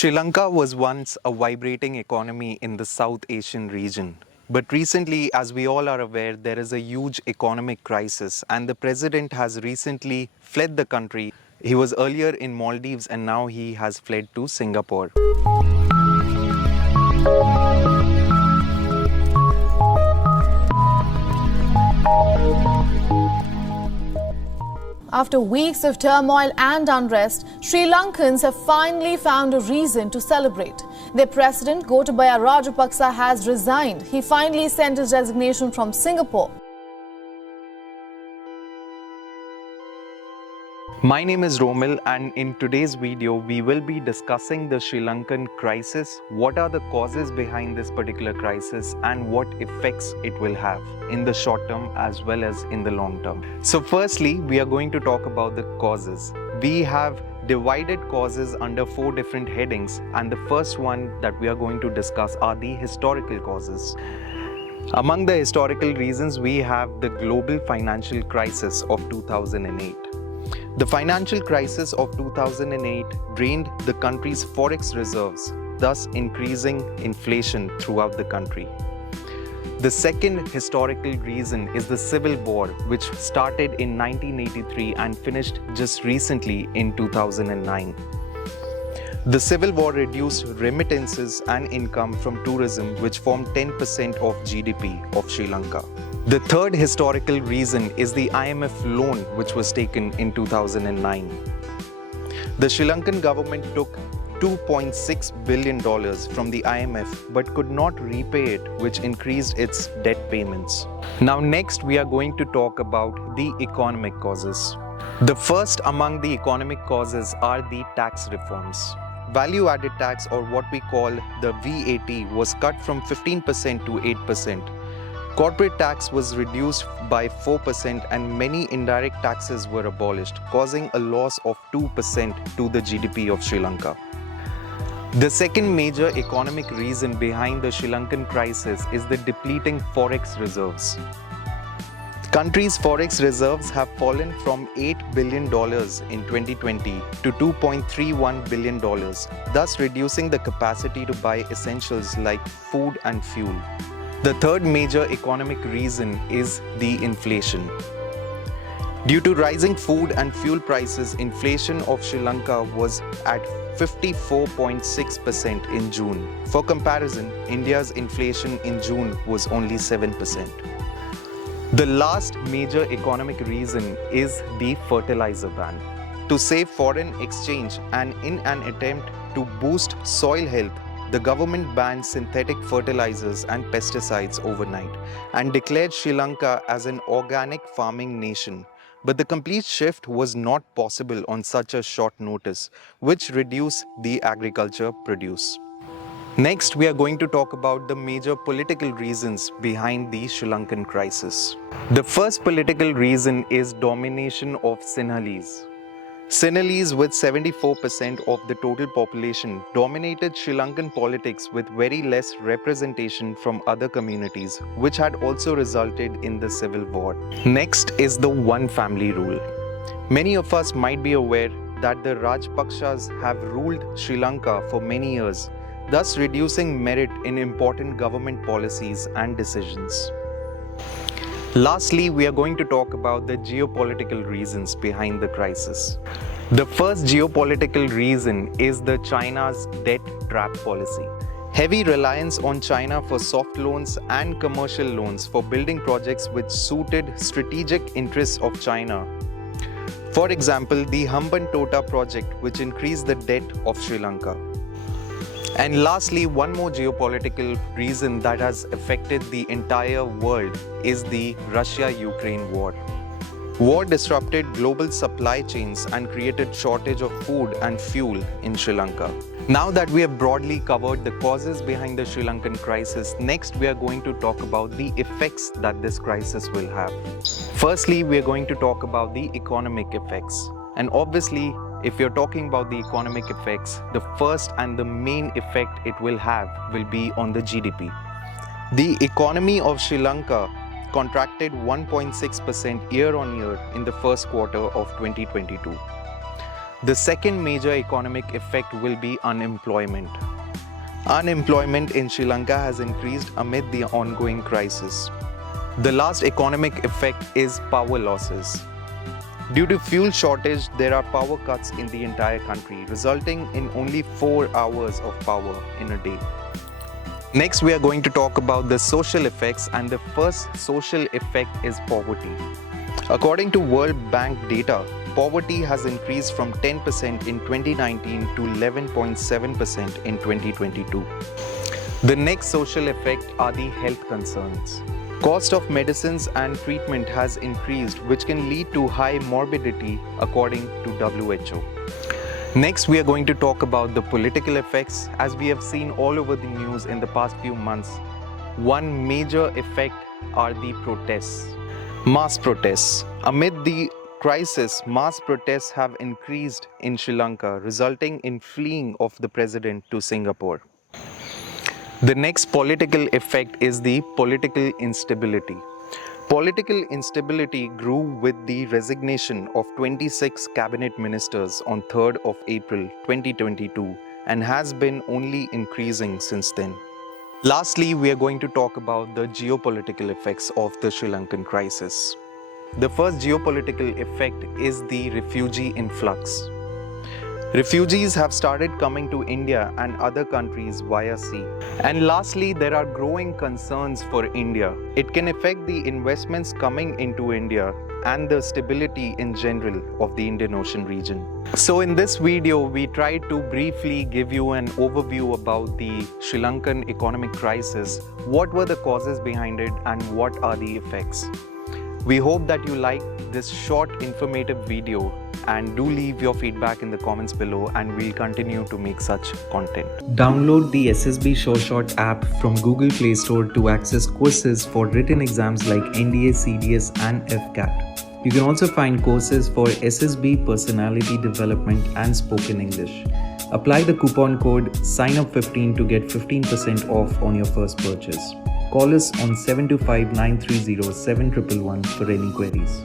Sri Lanka was once a vibrating economy in the South Asian region. But recently, as we all are aware, there is a huge economic crisis, and the president has recently fled the country. He was earlier in Maldives and now he has fled to Singapore. After weeks of turmoil and unrest, Sri Lankans have finally found a reason to celebrate. Their president, Gotabaya Rajapaksa, has resigned. He finally sent his resignation from Singapore. My name is Romil, and in today's video we will be discussing the Sri Lankan crisis, what are the causes behind this particular crisis and what effects it will have in the short term as well as in the long term. So firstly, we are going to talk about the causes. We have divided causes under 4 different headings, and the first one that we are going to discuss are the historical causes. Among the historical reasons, we have the global financial crisis of 2008. The financial crisis of 2008 drained the country's forex reserves, thus increasing inflation throughout the country. The second historical reason is the civil war, which started in 1983 and finished just recently in 2009. The civil war reduced remittances and income from tourism, which formed 10% of GDP of Sri Lanka. The third historical reason is the IMF loan, which was taken in 2009. The Sri Lankan government took $2.6 billion from the IMF but could not repay it, which increased its debt payments. Now next we are going to talk about the economic causes. The first among the economic causes are the tax reforms. Value-added tax, or what we call the VAT, was cut from 15% to 8%. Corporate tax was reduced by 4% and many indirect taxes were abolished, causing a loss of 2% to the GDP of Sri Lanka. The second major economic reason behind the Sri Lankan crisis is the depleting forex reserves. The country's forex reserves have fallen from $8 billion in 2020 to $2.31 billion, thus reducing the capacity to buy essentials like food and fuel. The third major economic reason is the inflation. Due to rising food and fuel prices, inflation of Sri Lanka was at 54.6% in June. For comparison, India's inflation in June was only 7%. The last major economic reason is the fertilizer ban. To save foreign exchange and in an attempt to boost soil health, the government banned synthetic fertilizers and pesticides overnight and declared Sri Lanka as an organic farming nation. But the complete shift was not possible on such a short notice, which reduced the agriculture produce. Next, we are going to talk about the major political reasons behind the Sri Lankan crisis. The first political reason is domination of Sinhalese. Sinhalese, with 74% of the total population, dominated Sri Lankan politics with very less representation from other communities, which had also resulted in the civil war. Next is the one family rule. Many of us might be aware that the Rajpaksas have ruled Sri Lanka for many years, thus reducing merit in important government policies and decisions. Lastly, we are going to talk about the geopolitical reasons behind the crisis. The first geopolitical reason is the China's debt trap policy. Heavy reliance on China for soft loans and commercial loans for building projects which suited strategic interests of China. For example, the Hambantota project, which increased the debt of Sri Lanka. And lastly, one more geopolitical reason that has affected the entire world is the Russia-Ukraine war. War disrupted global supply chains and created shortage of food and fuel in Sri Lanka. Now that we have broadly covered the causes behind the Sri Lankan crisis, next we are going to talk about the effects that this crisis will have. Firstly, we are going to talk about the economic effects. And obviously, if you're talking about the economic effects, the first and the main effect it will have will be on the GDP. The economy of Sri Lanka contracted 1.6% year-on-year in the first quarter of 2022. The second major economic effect will be unemployment. Unemployment in Sri Lanka has increased amid the ongoing crisis. The last economic effect is power losses. Due to fuel shortage, there are power cuts in the entire country, resulting in only 4 hours of power in a day. Next, we are going to talk about the social effects, and the first social effect is poverty. According to World Bank data, poverty has increased from 10% in 2019 to 11.7% in 2022. The next social effect are the health concerns. Cost of medicines and treatment has increased, which can lead to high morbidity according to WHO. Next, we are going to talk about the political effects. As we have seen all over the news in the past few months, one major effect are the protests. Mass protests. Amid the crisis, mass protests have increased in Sri Lanka, resulting in fleeing of the president to Singapore. The next political effect is the political instability. Political instability grew with the resignation of 26 cabinet ministers on 3rd of April 2022 and has been only increasing since then. Lastly, we are going to talk about the geopolitical effects of the Sri Lankan crisis. The first geopolitical effect is the refugee influx. Refugees have started coming to India and other countries via sea. And lastly, there are growing concerns for India. It can affect the investments coming into India and the stability in general of the Indian Ocean region. So in this video, we tried to briefly give you an overview about the Sri Lankan economic crisis, what were the causes behind it, and what are the effects. We hope that you liked this short informative video, and do leave your feedback in the comments below, and we'll continue to make such content. Download the SSB SureShot app from Google Play Store to access courses for written exams like NDA, CDS and AFCAT. You can also find courses for SSB Personality Development and Spoken English. Apply the coupon code SIGNUP15 to get 15% off on your first purchase. Call us on 725-930-7111 for any queries.